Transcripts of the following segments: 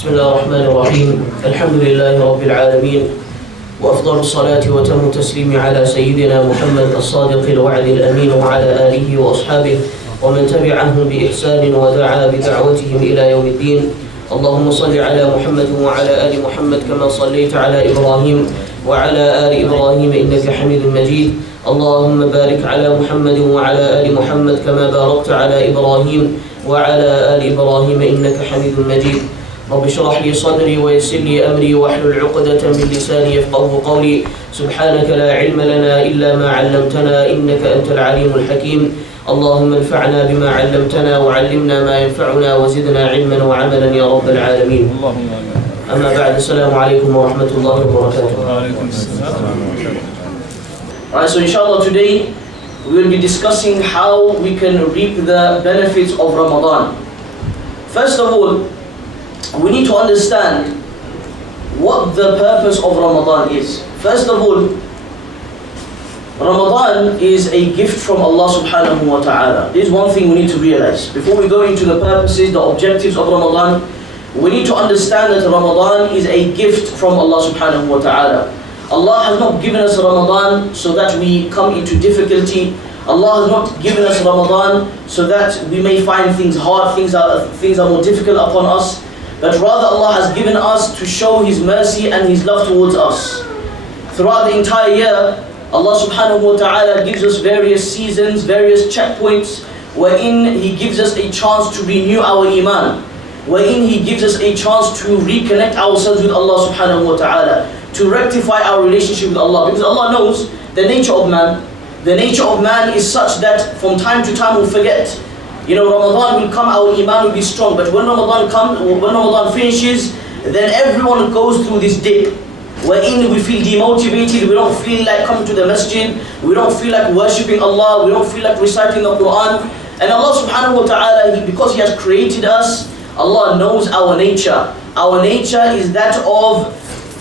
بسم الله الرحمن الرحيم الحمد لله رب العالمين وأفضل الصلاة وتم التسليم على سيدنا محمد الصادق الوعد الأمين وعلى آله وأصحابه ومن تبعهم بإحسان ودعا بدعوتهم إلى يوم الدين. اللهم صل على محمد وعلى آل محمد كما صليت على إبراهيم وعلى آل إبراهيم إنك حميد مجيد. اللهم بارك على محمد وعلى آل محمد كما باركت على إبراهيم وعلى آل إبراهيم إنك حميد مجيد. رب اشرح لي صدري ويسر لي أمري واحلل عقدة من لساني يفقهوا قولي. سبحانك لا علم لنا إلا ما علمتنا إنك أنت العليم الحكيم. اللهم انفعنا بما علمتنا وعلمنا ما ينفعنا وزدنا علما وعملا يا رب العالمين. أما بعد السلام عليكم ورحمة الله وبركاته. Alright, so inshallah today we will be discussing how we can reap the benefits of Ramadan. First of all, we need to understand what the purpose of Ramadan is. First of all, Ramadan is a gift from Allah subhanahu wa ta'ala. This is one thing we need to realize. Before we go into the purposes, the objectives of Ramadan, we need to understand that Ramadan is a gift from Allah subhanahu wa ta'ala. Allah has not given us Ramadan so that we come into difficulty. Allah has not given us Ramadan so that we may find things hard, things are more difficult upon us. But rather Allah has given us to show His mercy and His love towards us. Throughout the entire year, Allah subhanahu wa ta'ala gives us various seasons, various checkpoints, wherein He gives us a chance to renew our iman, wherein He gives us a chance to reconnect ourselves with Allah subhanahu wa ta'ala, to rectify our relationship with Allah. Because Allah knows the nature of man. The nature of man is such that from time to time we'll forget. You know, Ramadan will come, our iman will be strong, but when Ramadan comes, when Ramadan finishes, then everyone goes through this dip, wherein we feel demotivated, we don't feel like coming to the masjid, we don't feel like worshipping Allah, we don't feel like reciting the Quran. And Allah subhanahu wa ta'ala, because He has created us, Allah knows our nature. Our nature is that of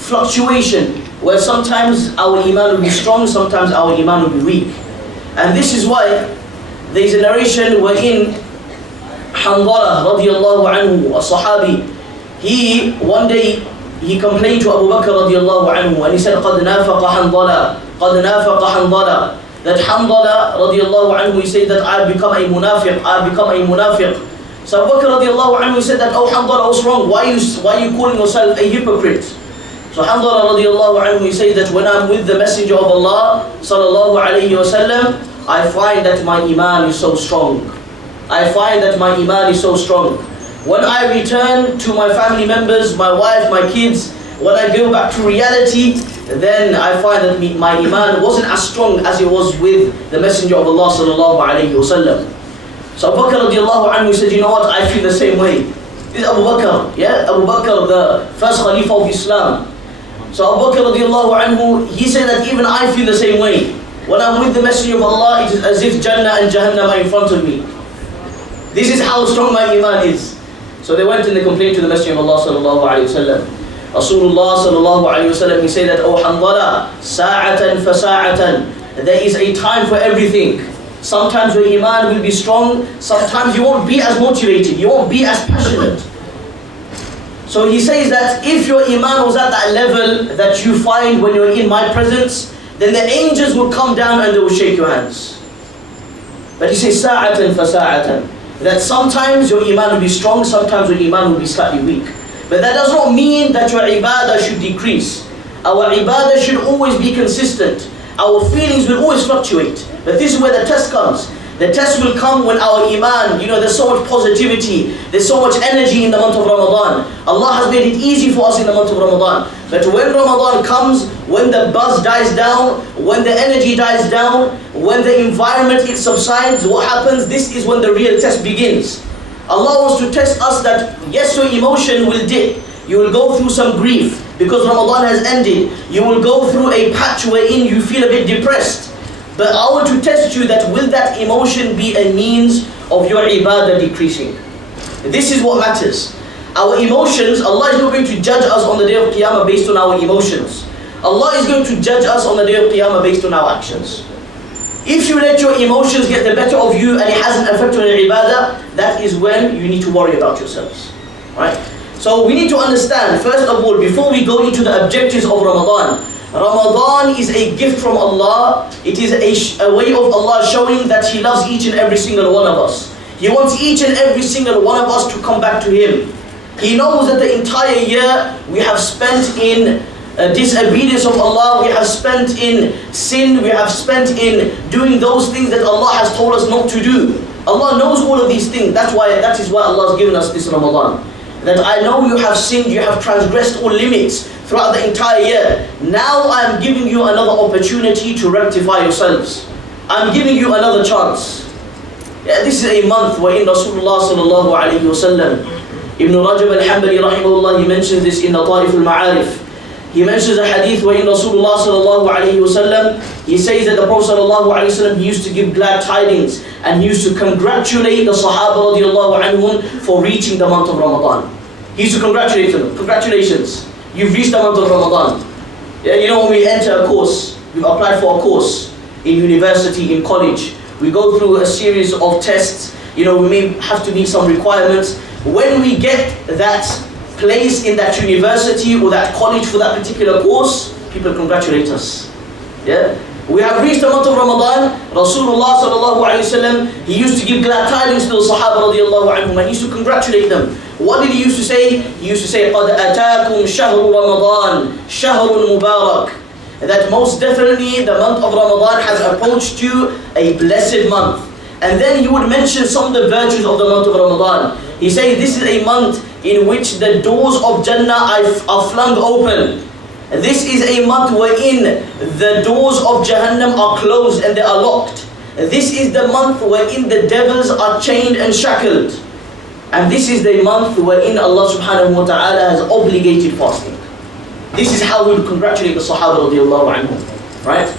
fluctuation, where sometimes our iman will be strong, sometimes our iman will be weak. And this is why there is a narration wherein Hanzala radiallahu anhu, a Sahabi, one day he complained to Abu Bakr radiallahu anhu and he said, قَدْ نَافَقَ حَنْظَلَ قَدْ نَافَقَ حَنْظَلَ. That Hanzala radiallahu anhu, he said that I have become a munafiq. So Abu Bakr radiallahu anhu said that, oh Hanzala, what's wrong? Why are you calling yourself a hypocrite? So Hanzala radiallahu anhu, he said that when I'm with the Messenger of Allah sallallahu alayhi wa sallam, I find that my iman is so strong. I find that my iman is so strong. When I return to my family members, my wife, my kids, when I go back to reality, then I find that my iman wasn't as strong as it was with the Messenger of Allah sallallahu alayhi wa sallam. So Abu Bakr radiallahu anhu said, you know what, I feel the same way. This is Abu Bakr, Abu Bakr, the first Khalifa of Islam. So Abu Bakr radiallahu anhu, he said that even I feel the same way. When I'm with the Messenger of Allah, it is as if Jannah and Jahannam are in front of me. This is how strong my iman is. So they went and they complained to the Messenger of Allah sallallahu alayhi wa sallam. Rasulullah sallallahu alayhi wa sallam, he said that, oh Hanzala, sa'atan fa sa'atan. There is a time for everything. Sometimes your iman will be strong, sometimes you won't be as motivated, you won't be as passionate. So he says that if your iman was at that level that you find when you're in my presence, then the angels will come down and they will shake your hands. But he says, sa'atan fa sa'atan. That sometimes your iman will be strong, sometimes your iman will be slightly weak. But that does not mean that your ibadah should decrease. Our ibadah should always be consistent. Our feelings will always fluctuate. But this is where the test comes. The test will come when our iman, there's so much positivity, there's so much energy in the month of Ramadan. Allah has made it easy for us in the month of Ramadan. But when Ramadan comes, when the buzz dies down, when the energy dies down, when the environment it subsides, what happens? This is when the real test begins. Allah wants to test us that yes, your emotion will dip. You will go through some grief because Ramadan has ended. You will go through a patch wherein you feel a bit depressed. But I want to test you that will that emotion be a means of your ibadah decreasing? This is what matters. Our emotions, Allah is not going to judge us on the day of Qiyamah based on our emotions. Allah is going to judge us on the day of Qiyamah based on our actions. If you let your emotions get the better of you and it hasn't affected your ibadah, that is when you need to worry about yourselves. Right? So we need to understand, first of all, before we go into the objectives of Ramadan, Ramadan is a gift from Allah. It is a way of Allah showing that He loves each and every single one of us. He wants each and every single one of us to come back to Him. He knows that the entire year we have spent in disobedience of Allah, we have spent in sin, we have spent in doing those things that Allah has told us not to do. Allah knows all of these things. That is why Allah has given us this Ramadan. That I know you have sinned, you have transgressed all limits throughout the entire year. Now I am giving you another opportunity to rectify yourselves. I am giving you another chance. Yeah, this is a month wherein Rasulullah sallallahu alayhi wa sallam, Ibn Rajab al-Hanbali rahimahullah, he mentions this in the Ta'if al-Ma'arif. He mentions a hadith wherein Rasulullah sallallahu alayhi wa sallam, he says that the Prophet sallallahu alayhi wa sallam, he used to give glad tidings and he used to congratulate the Sahaba radiallahu anhum for reaching the month of Ramadan. He used to congratulate them. Congratulations, you've reached the month of Ramadan. Yeah, you know, when we enter a course, we've applied for a course in university, in college, we go through a series of tests, you know, we may have to meet some requirements. When we get that place in that university or that college for that particular course, people congratulate us. Yeah, we have reached the month of Ramadan. Rasulullah sallallahu alayhi wa sallam, he used to give glad tidings to the Sahaba radiallahu anhum and he used to congratulate them. What did he used to say? He used to say, قَدْ أَتَاكُمْ شَهْرُ رَمَضَانِ شَهْرٌ مُبَارَكٌ. That most definitely the month of Ramadan has approached you, a blessed month. And then he would mention some of the virtues of the month of Ramadan. He says this is a month in which the doors of Jannah are flung open. This is a month wherein the doors of Jahannam are closed and they are locked. This is the month wherein the devils are chained and shackled. And this is the month wherein Allah subhanahu wa ta'ala has obligated fasting. This is how we would congratulate the Sahaba radiallahu anhum, right?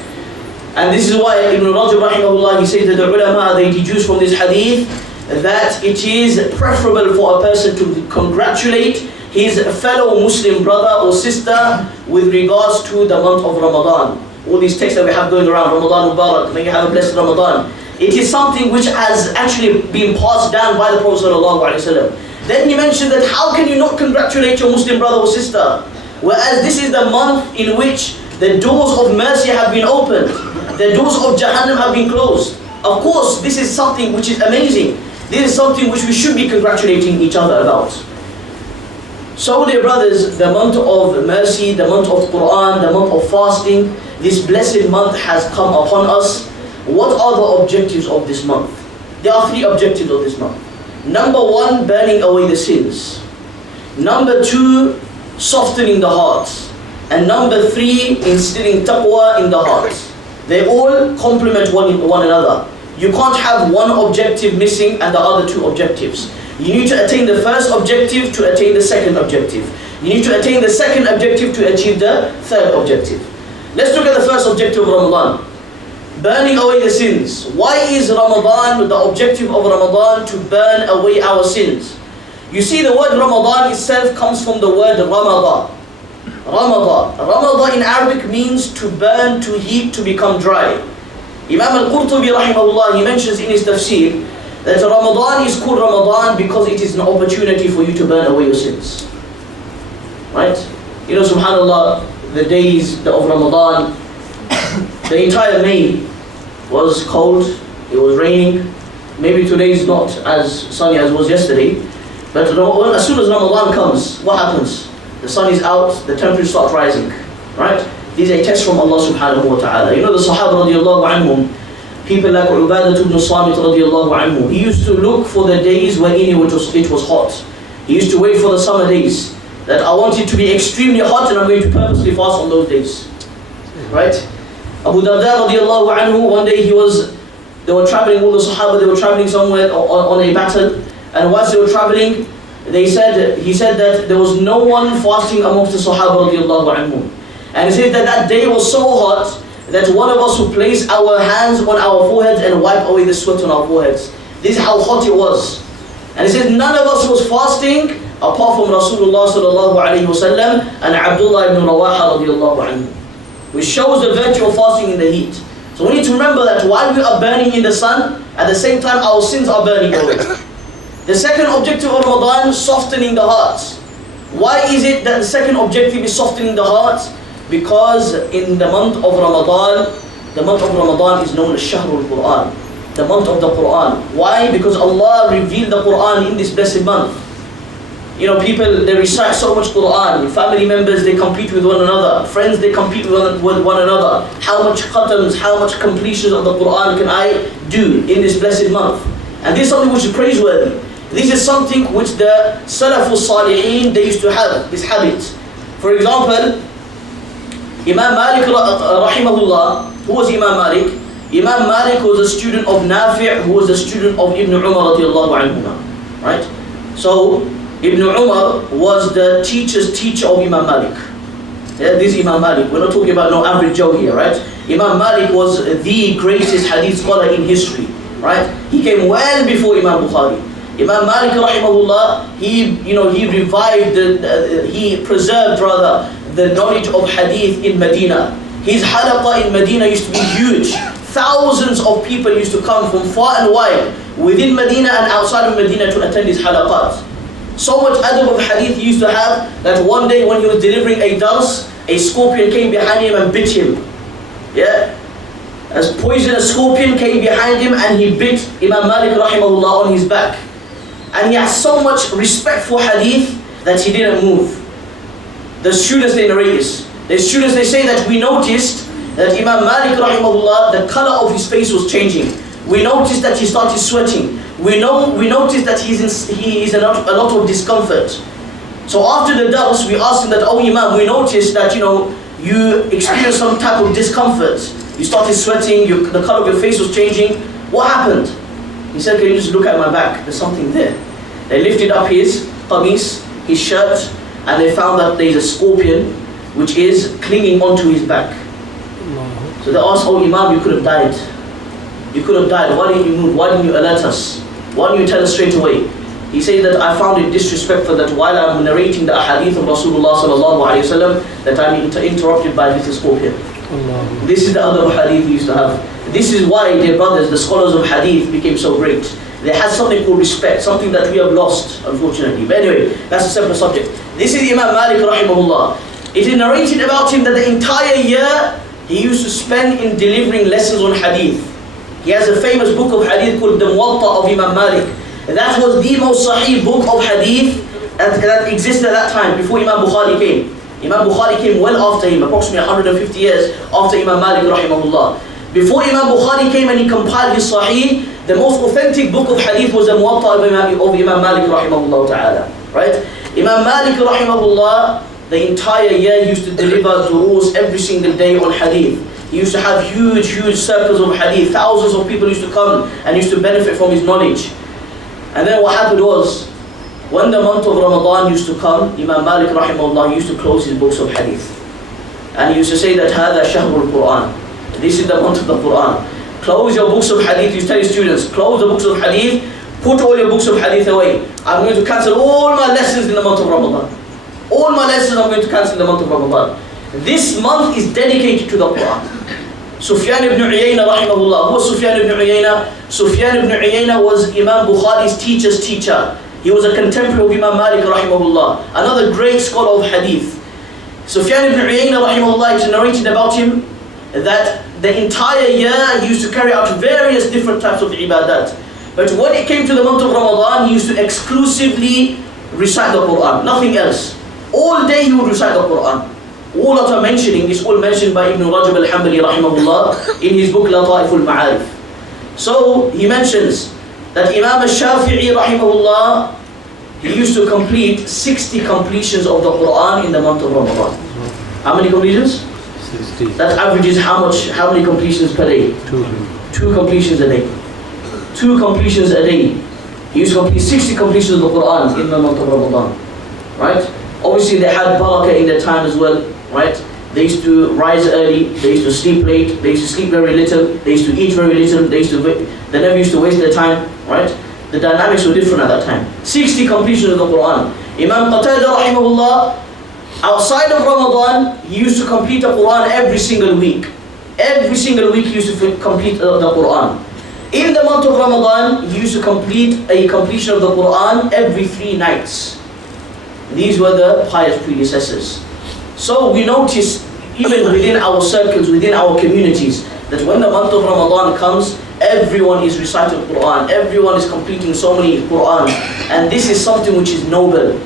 And this is why Ibn Rajab rahimahullah, he says that the ulama, they deduce from this hadith that it is preferable for a person to congratulate his fellow Muslim brother or sister with regards to the month of Ramadan. All these texts that we have going around, Ramadan Mubarak, may you have a blessed Ramadan. It is something which has actually been passed down by the Prophet sallallahu alaihi wasallam. Then he mentioned that how can you not congratulate your Muslim brother or sister? Whereas this is the month in which the doors of mercy have been opened, the doors of Jahannam have been closed. Of course, this is something which is amazing. This is something which we should be congratulating each other about. So dear brothers, the month of mercy, the month of Quran, the month of fasting, this blessed month has come upon us. What are the objectives of this month? There are three objectives of this month. Number one, burning away the sins. Number two, softening the hearts. And number three, instilling taqwa in the hearts. They all complement one another. You can't have one objective missing and the other two objectives. You need to attain the first objective to attain the second objective. You need to attain the second objective to achieve the third objective. Let's look at the first objective of Ramadan. Burning away the sins. Why is Ramadan, the objective of Ramadan, to burn away our sins? You see, the word Ramadan itself comes from the word Ramadan. Ramadan. Ramadan in Arabic means to burn, to heat, to become dry. Imam al-Qurtubi rahimahullah, he mentions in his tafsir that Ramadan is called Ramadan because it is an opportunity for you to burn away your sins. Right? You know, subhanallah, the days of Ramadan, the entire May was cold, it was raining. Maybe today is not as sunny as it was yesterday. But as soon as Ramadan comes, what happens? The sun is out, the temperature starts rising. Right? These are a test from Allah subhanahu wa ta'ala. You know the Sahaba radiallahu anhum, people like Ubadah ibn Samit radiallahu anhu, he used to look for the days wherein it was hot. He used to wait for the summer days. That I want it to be extremely hot and I'm going to purposely fast on those days. Right? Abu Darda radiallahu anhu, one day they were traveling, all the Sahaba, they were traveling somewhere on a battle. And whilst they were traveling, he said that there was no one fasting amongst the Sahaba radiallahu anhu. And he said that that day was so hot that one of us would place our hands on our foreheads and wipe away the sweat on our foreheads. This is how hot it was. And he said none of us was fasting apart from Rasulullah sallallahu alayhi wa sallam and Abdullah ibn Rawaha radiallahu anhu, which shows the virtue of fasting in the heat. So we need to remember that while we are burning in the sun, at the same time our sins are burning away. The second objective of Ramadan, softening the hearts. Why is it that the second objective is softening the heart? Because in the month of Ramadan is known as Shahrul Quran, the month of the Quran. Why? Because Allah revealed the Quran in this blessed month. You know, people, they recite so much Quran. Family members, they compete with one another. Friends, they compete with one another. How much khatams, how much completions of the Quran can I do in this blessed month? And this is something which is praiseworthy. This is something which the Salafus Salihin, they used to have, this habit. For example, Imam Malik rahimahullah, who was Imam Malik? Imam Malik was a student of Nafi', who was a student of Ibn Umar radiallahu anhuma. Right? So, Ibn Umar was the teacher's teacher of Imam Malik. Yeah, this is Imam Malik. We're not talking about no average Joe here, right? Imam Malik was the greatest hadith scholar in history, right? He came well before Imam Bukhari. Imam Malik rahimahullah, he revived, he preserved rather, the knowledge of hadith in Medina. His halaqah in Medina used to be huge. Thousands of people used to come from far and wide, within Medina and outside of Medina, to attend his halaqat. So much adab of hadith he used to have that one day when he was delivering a dars, a scorpion came behind him and bit him. Yeah? A poisonous scorpion came behind him and he bit Imam Malik rahimahullah on his back. And he had so much respect for hadith that he didn't move. The students, they narrate this. The students, they say that we noticed that Imam Malik rahimahullah, the color of his face was changing. We noticed that he started sweating. We noticed that he is in a lot of discomfort. So after the dars, we asked him that, oh Imam, we noticed that you experienced some type of discomfort. You started sweating, the color of your face was changing. What happened? He said, can you just look at my back? There's something there. They lifted up his qamis, his shirt, and they found that there is a scorpion which is clinging onto his back. So they asked, oh Imam, you could have died. You could have died. Why didn't you move? Why didn't you alert us? Why didn't you tell us straight away? He said that I found it disrespectful that while I'm narrating the ahadith of Rasulullah sallallahu alayhi wa sallam, that I'm interrupted by this scorpion. This is the other hadith we used to have. This is why, dear brothers, the scholars of hadith became so great. They had something called respect, something that we have lost, unfortunately. But anyway, that's a separate subject. This is Imam Malik rahimahullah. It is narrated about him that the entire year he used to spend in delivering lessons on hadith. He has a famous book of hadith called the Muwatta of Imam Malik. That was the most sahih book of hadith that existed at that time, before Imam Bukhari came. Imam Bukhari came well after him, approximately 150 years after Imam Malik rahimahullah. Before Imam Bukhari came and he compiled his sahih, the most authentic book of hadith was the Muwatta of Imam Malik rahimahullah ta'ala. Right? Imam Malik rahimahullah, the entire year he used to deliver duroos every single day on hadith. He used to have huge circles of hadith. Thousands of people used to come and used to benefit from his knowledge. And then what happened was, when the month of Ramadan used to come, Imam Malik rahimahullah used to close his books of hadith. And he used to say that هذا شهر القرآن. This is the month of the Quran. Close your books of hadith. You tell your students, close the books of hadith, put all your books of hadith away. I'm going to cancel all my lessons in the month of Ramadan. All my lessons I'm going to cancel in the month of Ramadan. This month is dedicated to the Quran. Sufyan ibn Uyayna rahimahullah. Who was Sufyan ibn Uyayna? Sufyan ibn Uyayna was Imam Bukhari's teacher's teacher. He was a contemporary of Imam Malik rahimahullah, another great scholar of hadith. Sufyan ibn Uyayna rahimahullah, it is narrated about him that the entire year he used to carry out various different types of ibadat. But when it came to the month of Ramadan, he used to exclusively recite the Quran, nothing else. All day he would recite the Quran. All that I'm mentioning is all mentioned by Ibn Rajab al-Hanbali rahimahullah in his book Lataif al-Ma'arif. So he mentions that Imam al-Shafi'i rahimahullah, he used to complete 60 completions of the Quran in the month of Ramadan. How many completions? 60. That averages how many completions per day? 2 completions a day. 2 completions a day. He used to complete 60 completions of the Quran in the month of Ramadan. Right? Obviously they had barakah in their time as well. Right? They used to rise early, they used to sleep late, they used to sleep very little, they used to eat very little, they never used to waste their time. Right? The dynamics were different at that time. 60 completions of the Quran. Imam Qatada rahimahullah, outside of Ramadan, he used to complete the Quran every single week. Every single week he used to complete the Quran. In the month of Ramadan, he used to complete a completion of the Quran every 3 nights. These were the pious predecessors. So we notice, even within our circles, within our communities, that when the month of Ramadan comes, everyone is reciting Quran, everyone is completing so many Quran, and this is something which is noble.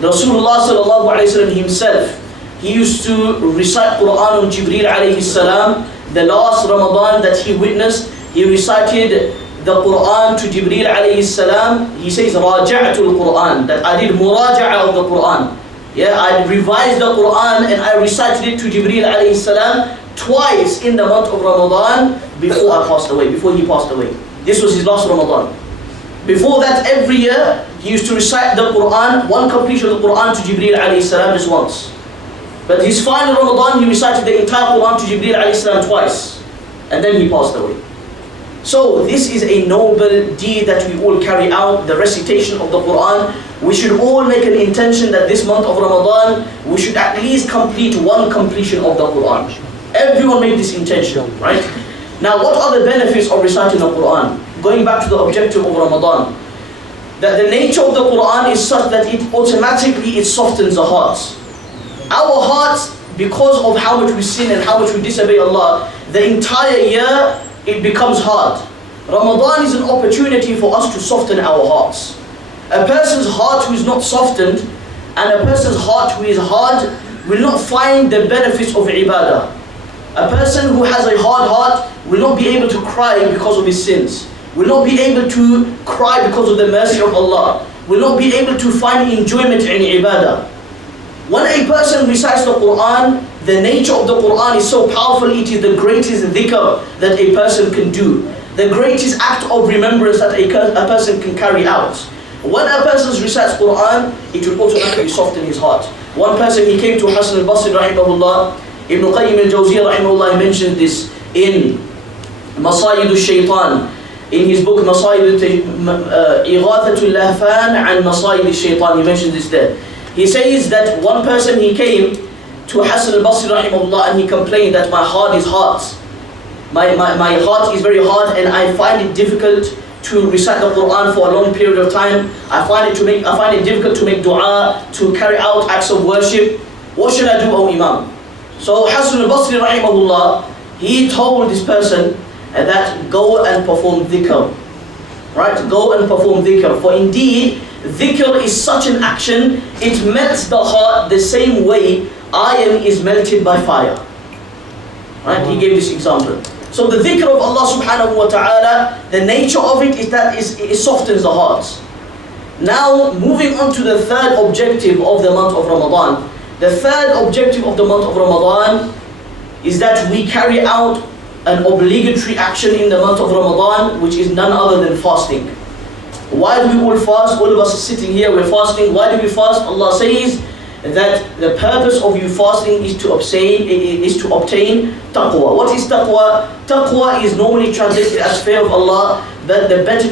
Rasulullah sallallahu alayhi wa sallam himself, he used to recite Quran on Jibreel alayhi salam. The last Ramadan that he witnessed, he recited the Quran to Jibreel alayhi salam. He says, Raja'atul Quran, that I did muraja'a of the Quran. Yeah, I revised the Quran and I recited it to Jibreel alayhi salam twice in the month of Ramadan before I passed away, before he passed away. This was his last Ramadan. Before that, every year, he used to recite the Quran, one completion of the Quran to Jibreel alayhi salam just once. But his final Ramadan, he recited the entire Quran to Jibreel alayhi salam twice. And then he passed away. So this is a noble deed that we all carry out, the recitation of the Quran. We should all make an intention that this month of Ramadan, we should at least complete one completion of the Quran. Everyone make this intention, right? Now, what are the benefits of reciting the Quran? Going back to the objective of Ramadan, that the nature of the Quran is such that it automatically softens the hearts. Our hearts, because of how much we sin and how much we disobey Allah, the entire year it becomes hard. Ramadan is an opportunity for us to soften our hearts. A person's heart who is not softened and a person's heart who is hard will not find the benefits of ibadah. A person who has a hard heart will not be able to cry because of his sins, will not be able to cry because of the mercy of Allah, will not be able to find enjoyment in ibadah. When a person recites the Quran, the nature of the Quran is so powerful, it is the greatest dhikr that a person can do, the greatest act of remembrance that a person can carry out. When a person recites Quran, it will automatically soften his heart. One person, he came to Hasan al-Basri rahimahullah, Ibn Qayyim al-Jawziyah rahimahullah mentioned this in Masayid al-Shaytan, in his book Masayid Ighathatul Lahfan and Masayid al-Shaytan, he mentions this there. He says that one person, he came to Hasan al-Basri rahimahullah and he complained that my heart is hard. My heart is very hard and I find it difficult to recite the Quran for a long period of time. I find it difficult to make dua, to carry out acts of worship. What should I do, O Imam? So Hasan al-Basri rahimahullah, he told this person that go and perform dhikr. Right? Go and perform dhikr. For indeed, dhikr is such an action, it melts the heart the same way iron is melted by fire. Right? He gave this example. So the dhikr of Allah subhanahu wa ta'ala, the nature of it is that it softens the hearts. Now, moving on to the third objective of the month of Ramadan. The third objective of the month of Ramadan is that we carry out an obligatory action in the month of Ramadan, which is none other than fasting. Why do we all fast? All of us are sitting here, we're fasting. Why do we fast? Allah says that the purpose of you fasting is to obtain taqwa. What is taqwa? Taqwa is normally translated as fear of Allah, but the better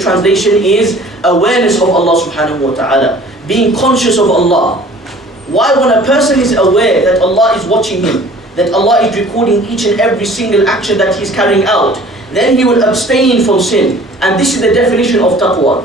translation is awareness of Allah subhanahu wa ta'ala, being conscious of Allah. Why? When a person is aware that Allah is watching him, that Allah is recording each and every single action that he's carrying out, then he will abstain from sin. And this is the definition of taqwa.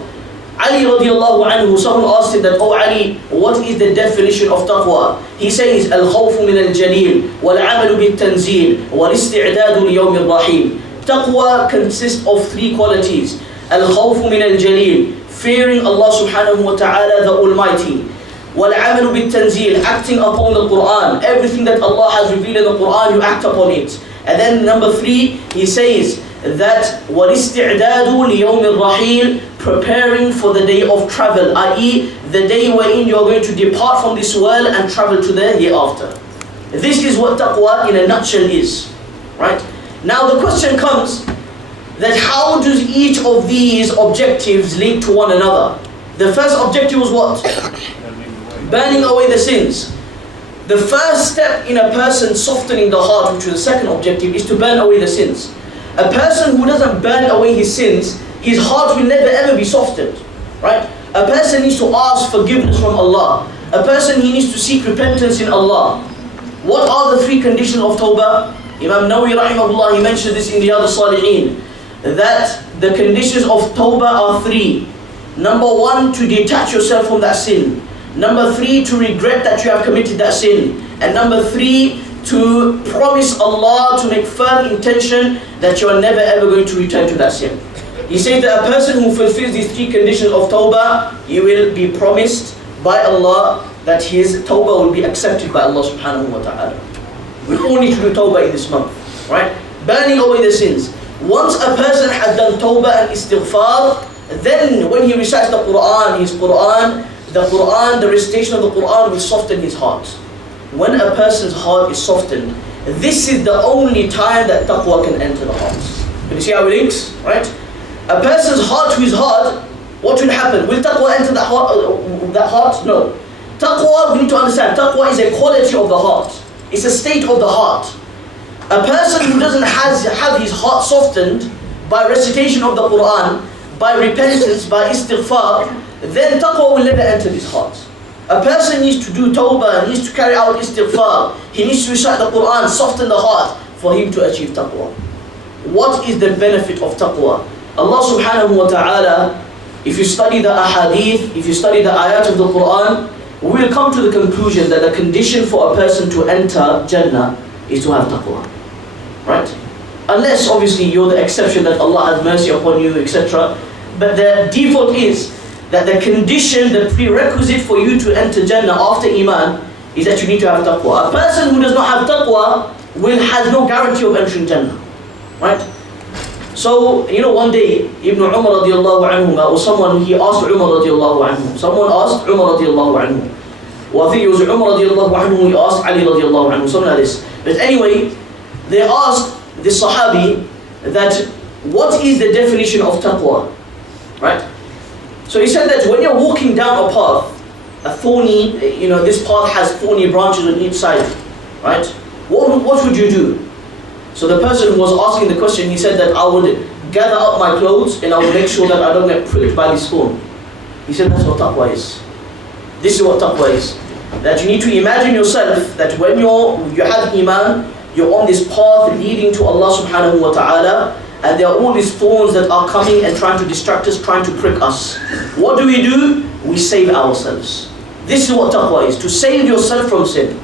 Ali radiallahu anhu, someone asked him that, "Oh Ali, what is the definition of taqwa?" He says, "Al-khawfu min al-jalil, wal-amalu bil-tanzil, wal-isti'dadu li-yawm al-rahim." Taqwa consists of three qualities. Al-khawfu min al-jalil, fearing Allah subhanahu wa ta'ala, the Almighty. وَالْعَمَلُ بِالتَّنْزِيلِ, acting upon the Quran. Everything that Allah has revealed in the Quran, you act upon it. And then number three, he says that وَالِاسْتِعْدَادُ لِيَوْمِ الرَّحِيلِ, preparing for the day of travel, i.e. the day wherein you are going to depart from this world and travel to the hereafter. This is what taqwa in a nutshell is. Right? Now the question comes that how does each of these objectives link to one another? The first objective was what? Burning away the sins. The first step in a person softening the heart, which was the second objective, is to burn away the sins. A person who doesn't burn away his sins, his heart will never ever be softened. Right? A person needs to ask forgiveness from Allah. A person, he needs to seek repentance in Allah. What are the three conditions of tawbah? Imam Nawawi rahimahullah, he mentioned this in the other Salihin, that the conditions of tawbah are three. Number one, to detach yourself from that sin. Number three, to regret that you have committed that sin. And number three, to promise Allah, to make firm intention that you are never ever going to return to that sin. He said that a person who fulfills these three conditions of tawbah, he will be promised by Allah that his tawbah will be accepted by Allah subhanahu wa ta'ala. We all need to do tawbah in this month, right? Burning away the sins. Once a person has done tawbah and istighfar, then when he recites the Quran, the recitation of the Quran will soften his heart. When a person's heart is softened, this is the only time that taqwa can enter the heart. Can you see how it links, right? A person's heart who is hard, what will happen? Will taqwa enter that heart? No. Taqwa, we need to understand, taqwa is a quality of the heart. It's a state of the heart. A person who doesn't have his heart softened by recitation of the Quran, by repentance, by istighfar, then taqwa will never enter his heart. A person needs to do tawbah, needs to carry out istighfar, he needs to recite the Quran, soften the heart for him to achieve taqwa. What is the benefit of taqwa? Allah subhanahu wa ta'ala, if you study the ahadith, if you study the ayat of the Quran, we will come to the conclusion that the condition for a person to enter Jannah is to have taqwa. Right? Unless obviously you're the exception that Allah has mercy upon you, etc. But the default is that the condition, the prerequisite for you to enter Jannah after Iman is that you need to have taqwa. A person who does not have taqwa has no guarantee of entering Jannah. Right? So, one day, Ibn Umar radiallahu anhu, or someone, he asked Umar radiallahu anhu. Someone asked Umar radiallahu anhu. Well, I think it was Umar radiallahu anhu, he asked Ali radiallahu anhu, something like this. But anyway, they asked the Sahabi that, what is the definition of taqwa? Right? So he said that when you're walking down a path, a thorny, this path has thorny branches on each side, right? What would you do? So the person who was asking the question, he said that I would gather up my clothes and I would make sure that I don't get pricked by this thorn. He said that's what taqwa is. This is what taqwa is. That you need to imagine yourself that when you have iman, you're on this path leading to Allah subhanahu wa ta'ala, and there are all these thorns that are coming and trying to distract us, trying to prick us. What do? We save ourselves. This is what taqwa is, to save yourself from sin.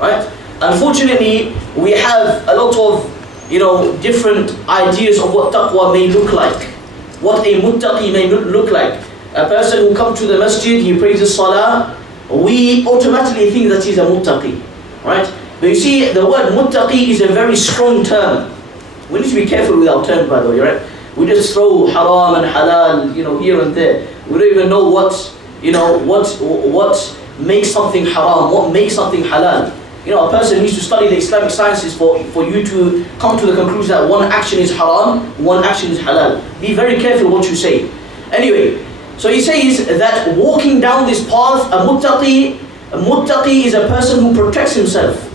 Right? Unfortunately, we have a lot of different ideas of what taqwa may look like, what a muttaqi may look like. A person who comes to the masjid, he prays the salah, we automatically think that he's a muttaqi, right? But you see, the word muttaqi is a very strong term. We need to be careful with our terms, by the way, right? We just throw haram and halal, here and there. We don't even know what makes something haram, what makes something halal. A person needs to study the Islamic sciences for you to come to the conclusion that one action is haram, one action is halal. Be very careful what you say. Anyway, so he says that walking down this path, a muttaqi is a person who protects himself.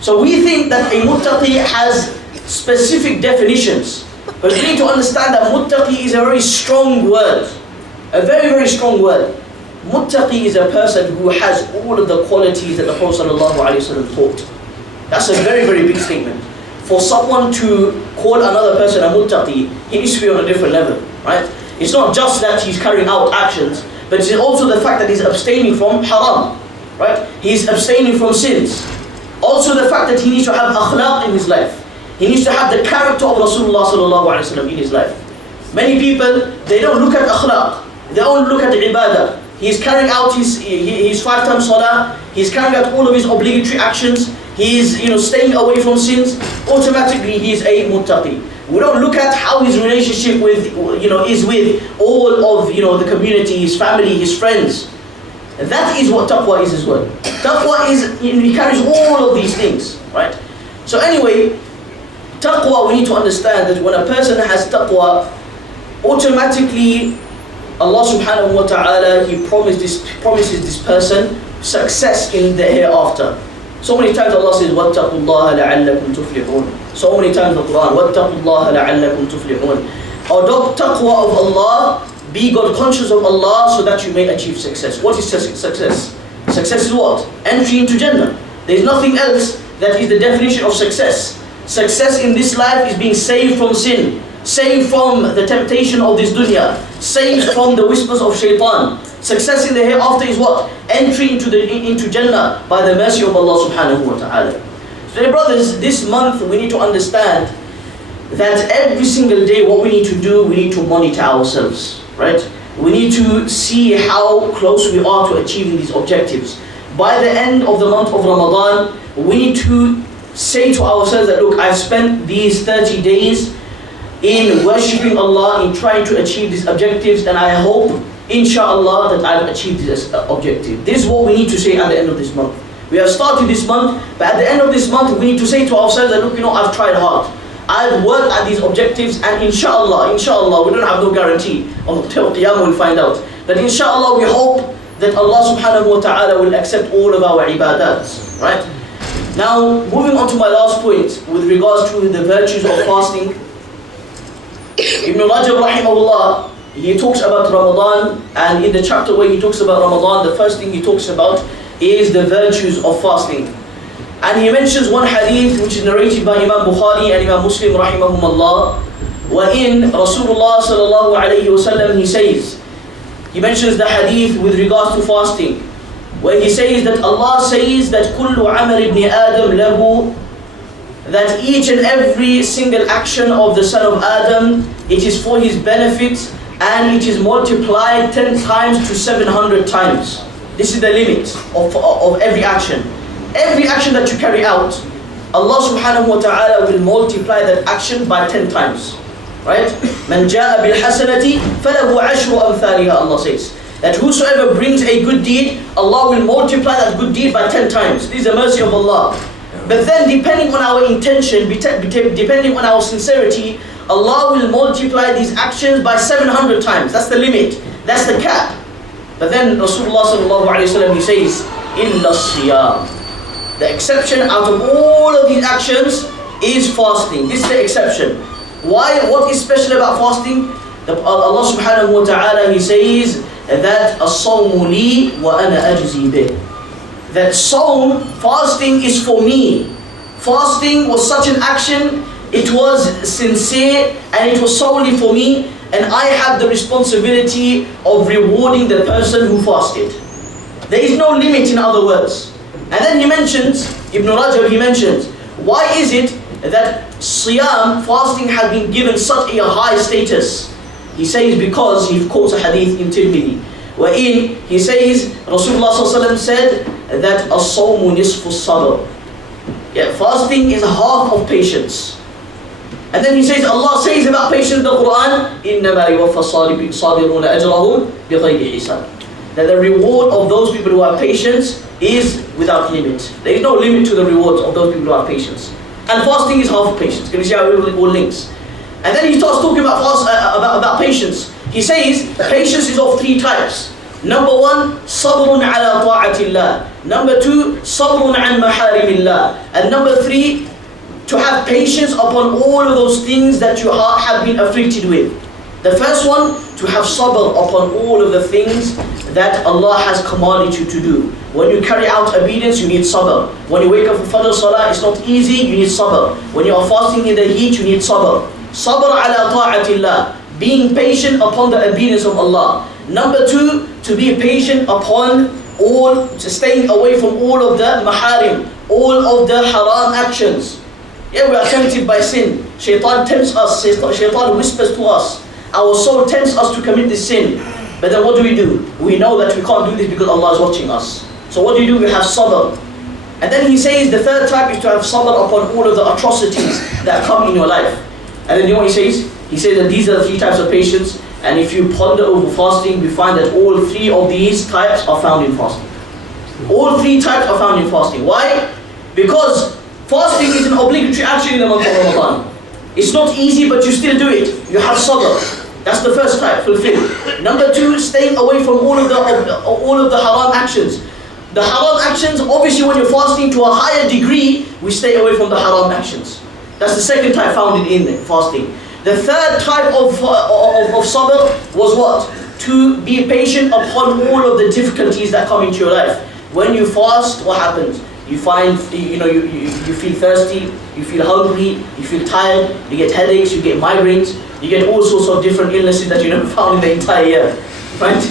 So we think that a muttaqi has specific definitions. But you need to understand that muttaqi is a very strong word. A very, very strong word. Muttaqi is a person who has all of the qualities that the Prophet ﷺ taught. That's a very, very big statement. For someone to call another person a muttaqi, he needs to be on a different level, right? It's not just that he's carrying out actions, but it's also the fact that he's abstaining from haram, right? He's abstaining from sins. Also the fact that he needs to have akhlaq in his life. He needs to have the character of Rasulullah ﷺ in his life. Many people, they don't look at akhlaq, they only look at the ibadah. He's carrying out his 5 times salah, he's carrying out all of his obligatory actions, he's staying away from sins, automatically he's a muttaqi. We don't look at how his relationship is with all of the community, his family, his friends. That is what taqwa is as well. Taqwa is, he carries all of these things, right? So anyway, taqwa, we need to understand that when a person has taqwa, automatically Allah subhanahu wa ta'ala, He promises this person success in the hereafter. So many times Allah says, وَاتَّقُوا اللَّهَ لَعَلَّكُمْ تُفْلِحُونَ. So many times in the Quran, وَاتَّقُوا اللَّهَ لَعَلَّكُمْ تُفْلِحُونَ. Adopt taqwa of Allah, be God conscious of Allah so that you may achieve success. What is success? Success is what? Entry into Jannah. There is nothing else that is the definition of success. Success in this life is being saved from sin, saved from the temptation of this dunya, saved from the whispers of shaitan. Success in the hereafter is what? Entry into Jannah by the mercy of Allah subhanahu wa ta'ala. So dear brothers, this month we need to understand that every single day what we need to do, we need to monitor ourselves, right? We need to see how close we are to achieving these objectives. By the end of the month of Ramadan, we need to say to ourselves that, look, I've spent these 30 days in worshipping Allah, in trying to achieve these objectives, and I hope, inshallah, that I've achieved this objective. This is what we need to say at the end of this month. We have started this month, but at the end of this month, we need to say to ourselves that, look, I've tried hard. I've worked at these objectives, and inshallah, we don't have no guarantee. Until Qiyamah we'll find out. But inshallah, we hope that Allah subhanahu wa ta'ala will accept all of our ibadats. Right? Now, moving on to my last point with regards to the virtues of fasting. Ibn Rajab rahimahullah, he talks about Ramadan, and in the chapter where he talks about Ramadan, the first thing he talks about is the virtues of fasting. And he mentions one hadith which is narrated by Imam Bukhari and Imam Muslim rahimahumullah, wherein Rasulullah sallallahu alayhi wasallam, he mentions the hadith with regards to fasting, where he says that Allah says that kullu amal ibn Adam lahu, that each and every single action of the son of Adam, it is for his benefit, and it is multiplied 10 times to 700 times. This is the limit of every action. Every action that you carry out, Allah subhanahu wa ta'ala will multiply that action by 10 times. Right? Man jaa bil hasanati falahu ashru amthaliha, Allah says. That whosoever brings a good deed, Allah will multiply that good deed by 10 times. This is the mercy of Allah. But then depending on our intention, depending on our sincerity, Allah will multiply these actions by 700 times. That's the limit. That's the cap. But then Rasulullah sallallahu alayhi wa sallam, he says, illa siyam. The exception out of all of these actions is fasting. This is the exception. Why? What is special about fasting? Allah subhanahu wa ta'ala, he says that as-sawmu li wa ana ajzi bih. That sawm, fasting is for me. Fasting was such an action, it was sincere and it was solely for me, and I have the responsibility of rewarding the person who fasted. There is no limit, in other words. And then he mentions, Ibn Rajab, he mentions, why is it that siyam, fasting, has been given such a high status? He says because he quotes a hadith in Tirmidhi, wherein he says, Rasulullah sallallahu said that as-sawmu nisfu sabr. Yeah, fasting is half of patience. And then he says, Allah says about patience in the Quran, إِنَّمَا يُوَفَّى الصَّابِرُونَ أَجْرَهُمْ بِغَيْرِ حِسَابٍ. That the reward of those people who have patience is without limit. There is no limit to the rewards of those people who have patience. And fasting is half of patience. Can you see how it all links? And then he starts talking about patience. He says patience is of 3 types. Number 1, صبر على طاعة الله. Number 2, صبر عن محارم الله. And number 3, to have patience upon all of those things that you have been afflicted with. The first one, to have sabr upon all of the things that Allah has commanded you to do. When you carry out obedience, you need sabr. When you wake up for Fajr Salah, it's not easy, you need sabr. When you are fasting in the heat, you need sabr. Sabr ala ta'atillah, being patient upon the obedience of Allah. Number 2, to be patient upon staying away from all of the maharim, all of the haram actions. Yeah, we are tempted by sin. Shaitan tempts us, Shaitan whispers to us. Our soul tempts us to commit this sin. But then what do? We know that we can't do this because Allah is watching us. So what do? We have sabr. And then he says the third type is to have sabr upon all of the atrocities that come in your life. And then you know what he says? He says that these are the 3 types of patience. And if you ponder over fasting, we find that all 3 of these types are found in fasting. All 3 types are found in fasting. Why? Because fasting is an obligatory action in the month of Ramadan. It's not easy, but you still do it. You have sabr. That's the first type, fulfilled. Number 2, staying away from all of the haram actions. The haram actions, obviously when you're fasting to a higher degree, we stay away from the haram actions. That's the second type found in fasting. The third type of sabr was what? To be patient upon all of the difficulties that come into your life. When you fast, what happens? You find, you feel thirsty, you feel hungry, you feel tired, you get headaches, you get migraines, you get all sorts of different illnesses that you never found in the entire year, right?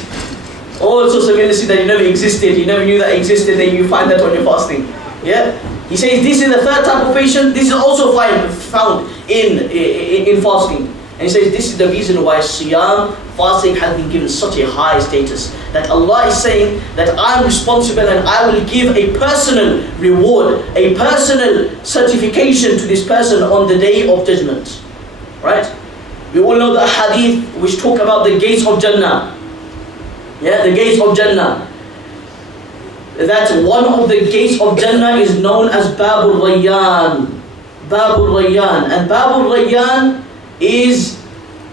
All sorts of illnesses that you never existed, you never knew that existed, then you find that when you're fasting. Yeah? He says this is the third type of patient, this is also found in fasting. And he says this is the reason why Siyam, fasting, has been given such a high status. That Allah is saying that I'm responsible and I will give a personal reward, a personal certification to this person on the day of judgment. Right? We all know the hadith which talk about the gates of Jannah. Yeah, the gates of Jannah. That one of the gates of Jannah is known as Babul Rayyan. Babul Rayyan. And Babul Rayyan is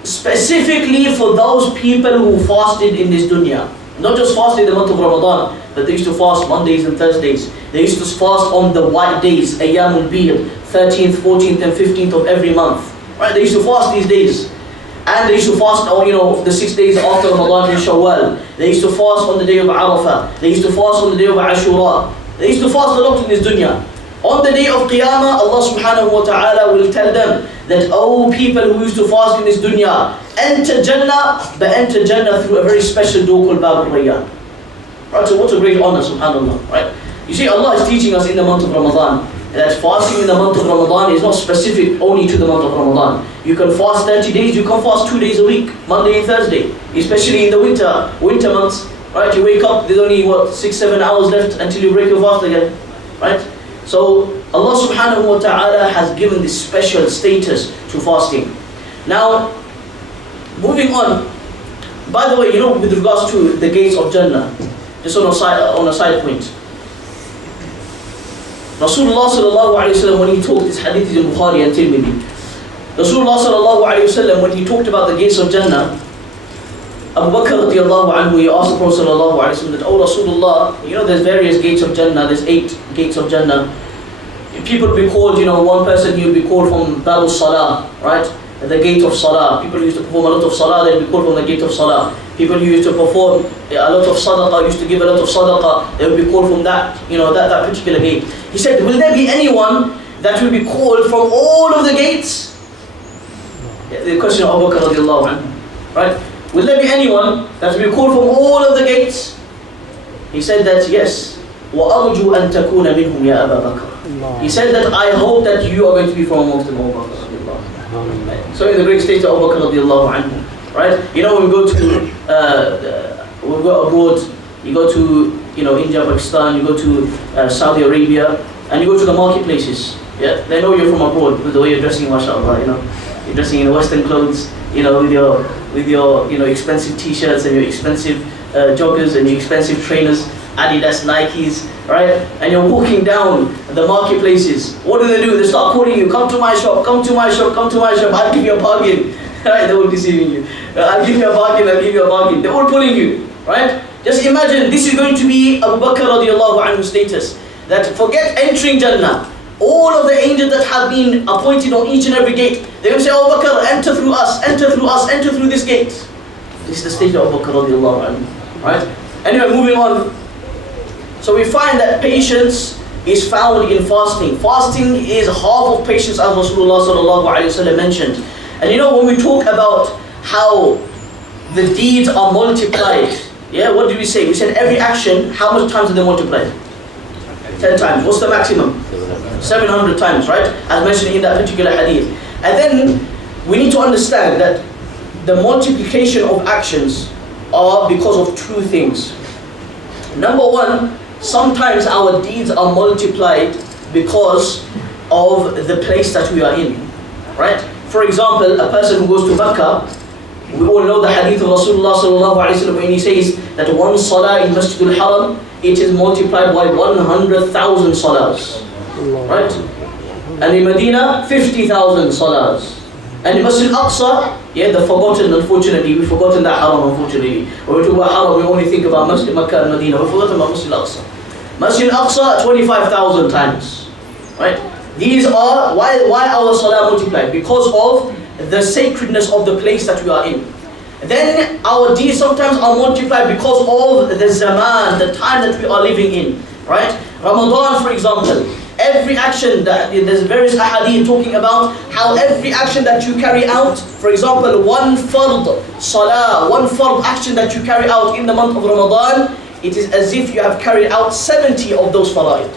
specifically for those people who fasted in this dunya. Not just fasted in the month of Ramadan, but they used to fast Mondays and Thursdays. They used to fast on the white days, Ayyamul Bid, 13th, 14th and 15th of every month. Right? They used to fast these days. And they used to fast the 6 days after Ramadan in Shawwal. They used to fast on the day of Arafah. They used to fast on the day of Ashura. They used to fast a lot in this dunya. On the day of Qiyamah, Allah subhanahu wa ta'ala will tell them that, oh people who used to fast in this dunya, enter Jannah, but enter Jannah through a very special door called Bab al-Rayyan. Right, so what a great honor, subhanAllah. Right? You see, Allah is teaching us in the month of Ramadan that fasting in the month of Ramadan is not specific only to the month of Ramadan. You can fast 30 days, you can fast 2 days a week, Monday and Thursday, especially in the winter months. Right? You wake up, there's only 6-7 hours left until you break your fast again. Right? So Allah subhanahu wa ta'ala has given this special status to fasting. Now, moving on, by the way, with regards to the gates of Jannah, just on a side point, Rasulullah sallallahu alayhi wa sallam, when he talked, this hadith is in Bukhari and Tirmidhi, Rasulullah sallallahu alayhi wa sallam, when he talked about the gates of Jannah, Abu Bakr radiallahu anhu, he asked the Prophet sallallahu alayhi wa sallam that, oh Rasulullah, there's various gates of Jannah, there's 8 gates of Jannah. People will be called, one person, he will be called from Babu Salah, right? The gate of Salah. People who used to perform a lot of Salah, they will be called from the gate of Salah. People who used to perform a lot of Sadaqah, used to give a lot of Sadaqah, they will be called from that, that particular gate. He said, will there be anyone that will be called from all of the gates? The question of Abu Bakr radiallahu anhu, right? Will there be anyone that will be called from all of the gates? He said that yes. وَأَرْجُوا أَن تَكُونَ مِنْهُمْ يَا أَبَا بَكْرٍ. He said that I hope that you are going to be from amongst them, Abu Bakr radiallahu anhu. So in the great state of Abu Bakr radiallahu anhu, right? When we go abroad, you go to India, Pakistan, you go to Saudi Arabia, and you go to the marketplaces. Yeah, they know you're from abroad with the way you're dressing, mashallah. You're dressing in Western clothes, with your expensive t-shirts and your expensive joggers and your expensive trainers, Adidas, Nikes, right? And you're walking down the marketplaces. What do? They start calling you, come to my shop, come to my shop, come to my shop, I'll give you a bargain. Right? They will be deceiving you. I'll give you a bargain, I'll give you a bargain. They're all pulling you, right? Just imagine, this is going to be Abu Bakr radiallahu anhu's status. That forget entering Jannah. All of the angels that have been appointed on each and every gate, they will say, Abu Bakr, enter through us, enter through us, enter through this gate. This is the state of Abu Bakr radiallahu anhu, right? Anyway, moving on. So we find that patience is found in fasting. Fasting is half of patience, as Rasulullah sallallahu alayhi wa sallam mentioned. And when we talk about how the deeds are multiplied, what did we say? We said every action, how much times are they multiplied? 10 times. What's the maximum? 700 times, right? As mentioned in that particular hadith. And then we need to understand that the multiplication of actions are because of 2 things. Number 1, sometimes our deeds are multiplied because of the place that we are in, right? For example, a person who goes to Mecca, we all know the hadith of Rasulullah sallallahu alayhi wa sallam when he says that one salah in Masjidul Haram, it is multiplied by 100,000 salahs, right? And in Medina, 50,000 salahs. And in Masjid Aqsa, the forgotten, unfortunately, we've forgotten that Haram, unfortunately. When we talk about Haram, we only think about Masjid Makkah and Medina. We've forgotten about Masjid Aqsa. Masjid Aqsa, 25,000 times, right? These are, why our salah multiplied? Because of the sacredness of the place that we are in. Then our deeds sometimes are multiplied because of the zaman, the time that we are living in, right? Ramadan, for example, every action that, there's various ahadith talking about how every action that you carry out, for example, one fard salah, one fard action that you carry out in the month of Ramadan, it is as if you have carried out 70 of those fara'id.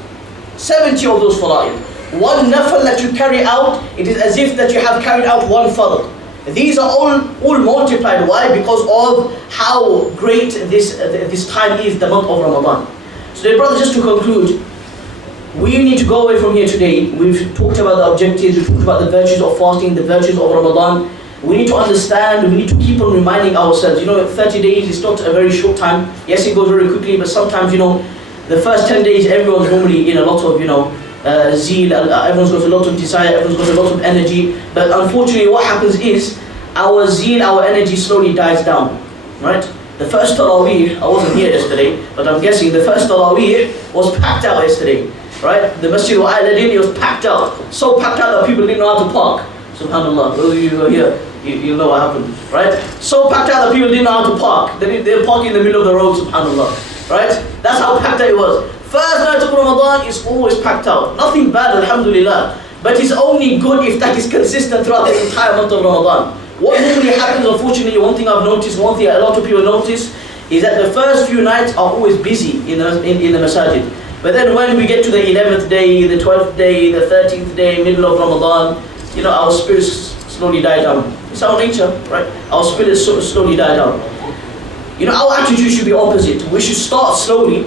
70 of those fara'id. One nafal that you carry out, it is as if that you have carried out one fard. These are all multiplied. Why? Because of how great this time is, the month of Ramadan. So dear brothers, just to conclude, we need to go away from here today. We've talked about the objectives, we've talked about the virtues of fasting, the virtues of Ramadan. We need to understand, we need to keep on reminding ourselves, 30 days is not a very short time. Yes, it goes very quickly, but sometimes, the first 10 days, everyone's normally in a lot of, zeal, everyone's got a lot of desire, everyone's got a lot of energy. But unfortunately, what happens is, our zeal, our energy slowly dies down, right? The first Taraweeh, I wasn't here yesterday, but I'm guessing the first Taraweeh was packed out yesterday, right? The Masjid al-Aladin was packed out. So packed out that people didn't know how to park. SubhanAllah, those of you who are here, you know what happened, right? So packed out that people didn't know how to park. They were parking in the middle of the road, SubhanAllah, right? That's how packed out it was. First night of Ramadan is always packed out. Nothing bad, alhamdulillah. But it's only good if that is consistent throughout the entire month of Ramadan. What normally happens, unfortunately, one thing I've noticed, one thing a lot of people notice, is that the first few nights are always busy in the masajid. But then when we get to the 11th day, the 12th day, the 13th day, middle of Ramadan, our spirits slowly die down. It's our nature, right? Our spirits slowly die down. Our attitude should be opposite. We should start slowly,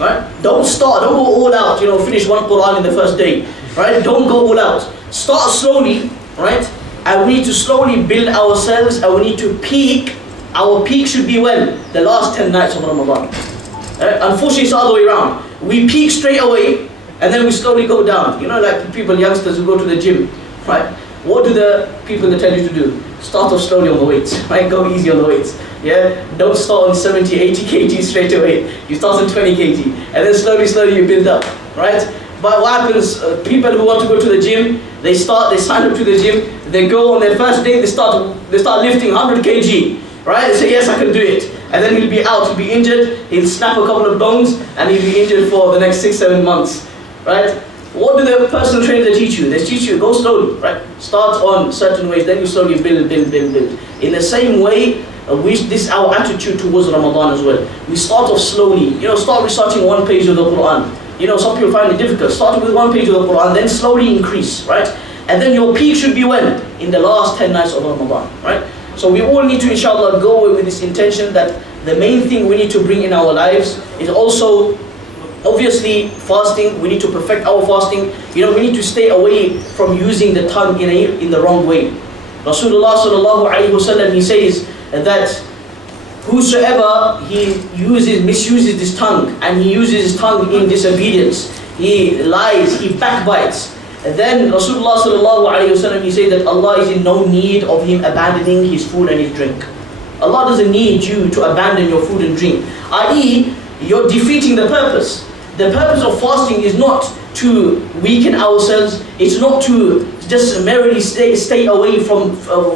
right? Don't go all out, finish one Quran in the first day, right? Don't go all out. Start slowly, right? And we need to slowly build ourselves, and we need to peak. Our peak should be when? The last 10 nights of Ramadan. Right? Unfortunately, it's the other way around. We peak straight away, and then we slowly go down. Like people, youngsters who go to the gym, right? What do the people that tell you to do? Start off slowly on the weights, right? Go easy on the weights. Yeah? Don't start on 70, 80 kg straight away. You start on 20 kg, and then slowly you build up, right? But what happens, people who want to go to the gym, they sign up to the gym, they go on their first day, they start lifting 100 kg, right? They say, yes, I can do it. And then he'll be out, he'll be injured, he'll snap a couple of bones, and he'll be injured for the next 6-7 months, right? What do the personal trainers teach you? They teach you, go slowly, right? Start on certain ways, then you slowly build. In the same way, this is our attitude towards Ramadan as well. We start off slowly, start reciting one page of the Quran. Some people find it difficult. Start with one page of the Quran, then slowly increase, right? And then your peak should be when? In the last 10 nights of Ramadan, right? So we all need to, inshallah, go away with this intention that the main thing we need to bring in our lives is also, obviously, fasting. We need to perfect our fasting. We need to stay away from using the tongue in the wrong way. Rasulullah sallallahu alaihi wasallam, he says that whosoever misuses his tongue, and he uses his tongue in disobedience, he lies, he backbites, then Rasulullah sallallahu alaihi wasallam, he said that Allah is in no need of him abandoning his food and his drink. Allah doesn't need you to abandon your food and drink, i.e., you're defeating the purpose. The purpose of fasting is not to weaken ourselves. It's not to just merely stay away from food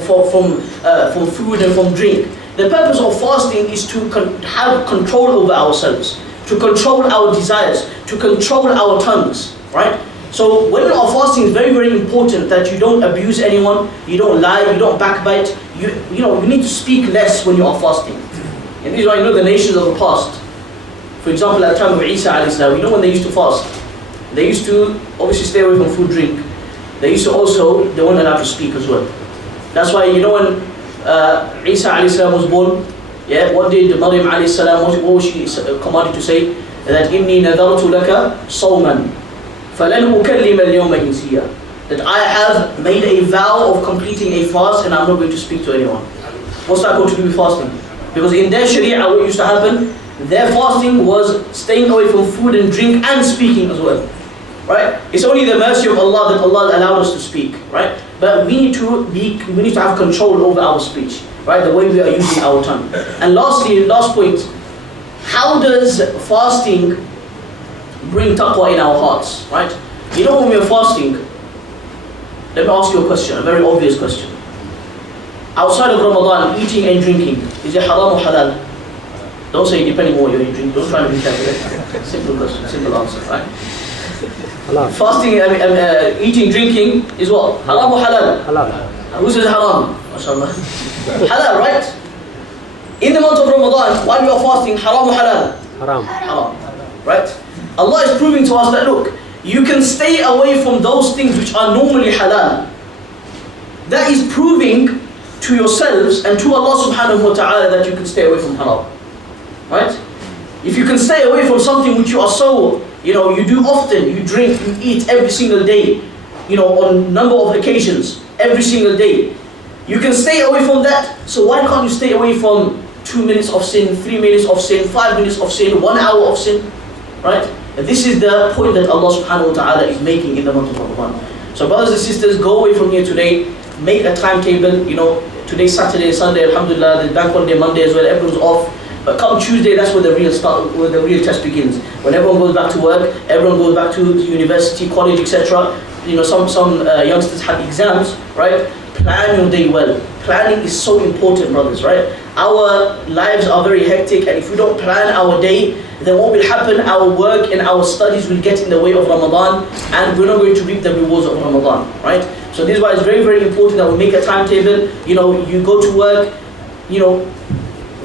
and from drink. The purpose of fasting is to have control over ourselves, to control our desires, to control our tongues, right? So when you are fasting, it's very, very important that you don't abuse anyone, you don't lie, you don't backbite. You need to speak less when you are fasting. And these are, the nations of the past. For example, at the time of Isa alayhi salam, when they used to fast, they used to obviously stay away from food, drink. They used to also, they weren't allowed to speak as well. That's why, when Isa alayhi salam was born, what did Maryam alayhi salam, what was she commanded to say? That إِنِّي نَذَرْتُ لَكَ صَوْمًا فَلَنْ أُكَلِّمَ الْيَوْمَ إِنْسِيًّا. That I have made a vow of completing a fast, and I'm not going to speak to anyone. What's that got to do with fasting? Because in their sharia, what used to happen, their fasting was staying away from food and drink and speaking as well, right? It's only the mercy of Allah that Allah allowed us to speak, right? But we need to have control over our speech, right? The way we are using our tongue. And lastly, last point, how does fasting bring taqwa in our hearts, right? When we are fasting, let me ask you a question, a very obvious question. Outside of Ramadan, eating and drinking, is it haram or halal? Don't say depending on what you drink. Don't try to be calculated. Simple question, simple answer, right? Halal. Fasting, eating, drinking is what? Haram or halal? Halal. Who says haram? MashaAllah. Halal, right? In the month of Ramadan, while you are fasting, haram or halal? Haram. Haram. Right? Allah is proving to us that look, you can stay away from those things which are normally halal. That is proving to yourselves and to Allah subhanahu wa ta'ala that you can stay away from haram. Right? If you can stay away from something which you are so, you do often, you drink, you eat every single day, on number of occasions, every single day. You can stay away from that, so why can't you stay away from 2 minutes of sin, 3 minutes of sin, 5 minutes of sin, 1 hour of sin? Right? And this is the point that Allah subhanahu wa ta'ala is making in the month of Ramadan. So brothers and sisters, go away from here today, make a timetable, today's Saturday, Sunday, alhamdulillah, the bank holiday, Monday as well, everyone's off. But come Tuesday, that's where the real test begins. When everyone goes back to work, everyone goes back to university, college, etc. Some youngsters have exams, right? Plan your day well. Planning is so important, brothers, right? Our lives are very hectic, and if we don't plan our day, then what will happen? Our work and our studies will get in the way of Ramadan, and we're not going to reap the rewards of Ramadan, right? So this is why it's very, very important that we make a timetable. You go to work,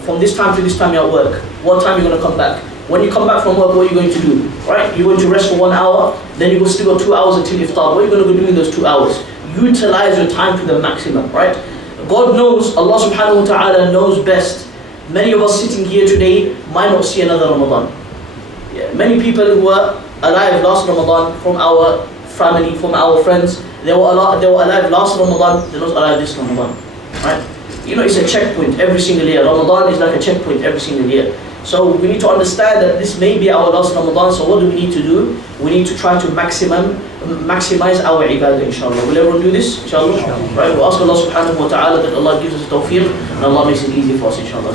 from this time to this time you're at work. What time you're going to come back? When you come back from work, what are you going to do? Right? You're going to rest for 1 hour, then you will still go 2 hours until iftar. What are you going to do in those 2 hours? Utilize your time to the maximum, right? God knows, Allah subhanahu wa ta'ala knows best. Many of us sitting here today might not see another Ramadan. Yeah, many people who were alive last Ramadan from our family, from our friends, they were alive last Ramadan, they're not alive this Ramadan, right? It's a checkpoint every single year. Ramadan is like a checkpoint every single year. So we need to understand that this may be our last Ramadan, so what do we need to do? We need to try to maximize our ibadah, inshallah. Will everyone do this, inshallah? Right, we ask Allah subhanahu wa ta'ala that Allah gives us tawfiq and Allah makes it easy for us, inshallah.